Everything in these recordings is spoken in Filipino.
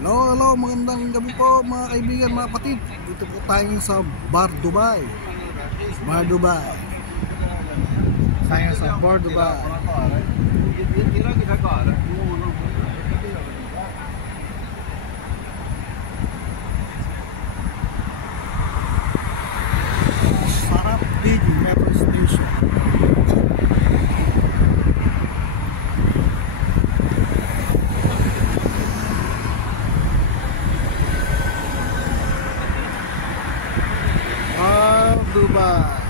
Hello, hello, magandang gabi po mga kaibigan, mga kapatid. Dito po tayo sa Bar Dubai. Bar Dubai. Tayo sa Bar Dubai. Sarap Big Metro Station. Dubai.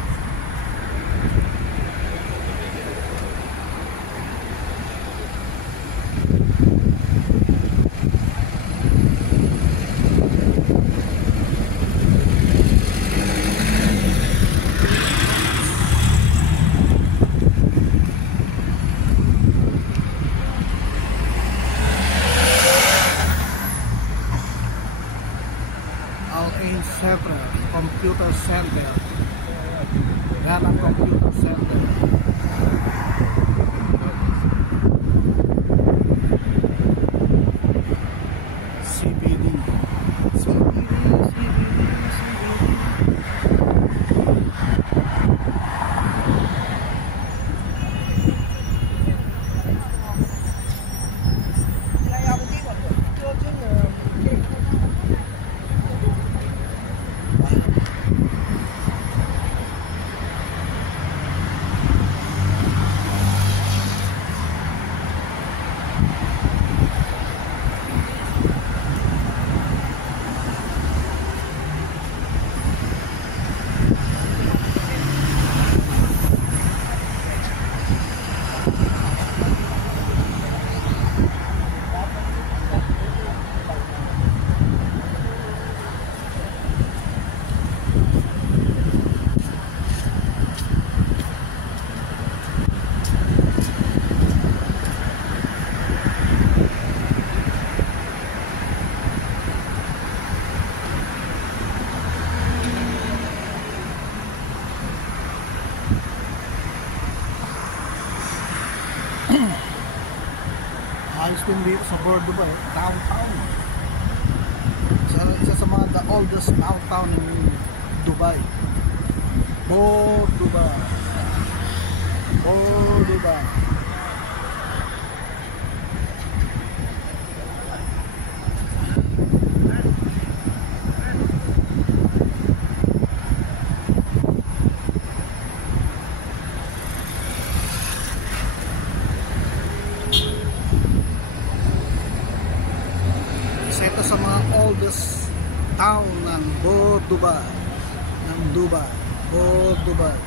Al-Ain Center, Computer Center. Yan ang Computer Center. CBD. Ayos din dito sa Bar Dubai, downtown. Isa sa mga the oldest downtown in Dubai. Bar Dubai. Bar Dubai. Ito sa mga oldest town ng Bar Dubai, Bar Dubai.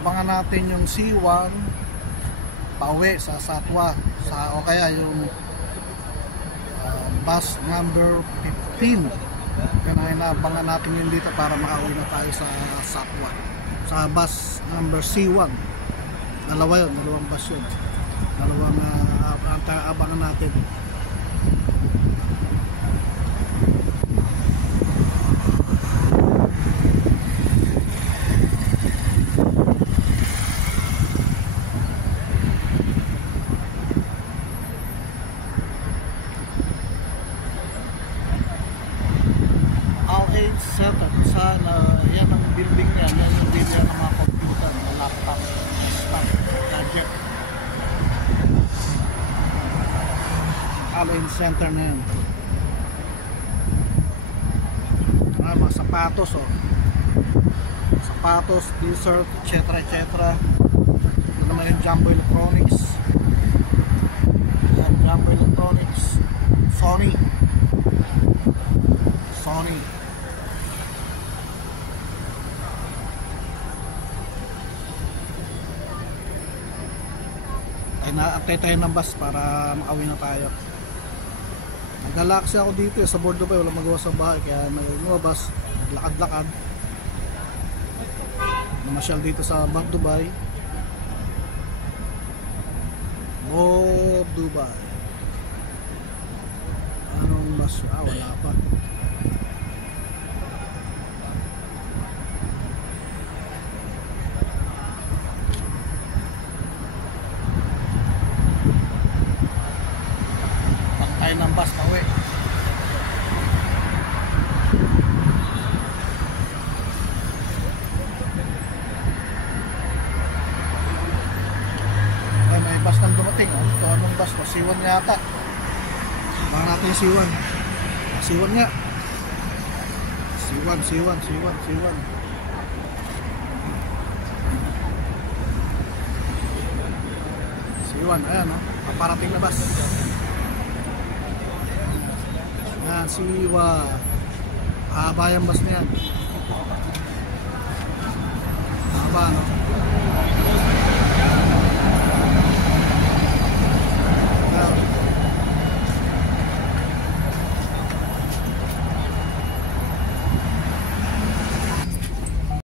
Abangan natin yung C1 pauwi sa Satwa o kaya yung bus number 15. Kaya inaabangan natin yun dito para makauwi na tayo sa Satwa sa bus number C1. Dalawang bus yun, abangan natin. Setup sana yan ang building niya, yan ang building ng mga computer, mga laptop, desktop, gadget. Al-Ain Center na yan. Mga sapatos, sapatos, t-shirt, etc. Ito naman yung Jumbo Electronics. Yan, Jumbo Electronics, Sony. Antay tayo ng bus para makauwi na tayo. Nag-galaxy ako dito sa Bordo Bay, wala magawa sa bahay kaya nag-bus, lakad-lakad. Namasyal dito sa Bank Dubai. Dubai. Anong bus? Wala pa. Tayo ng bus pa uwi. Ay, may bus nang dumating. Ito anong bus to? C1 yata. Baka natin yung C1. C1 nga. C1. C1, ayan o. Paparating na bus. Yan, siwa. Haba yung bus na yan. Haba, no?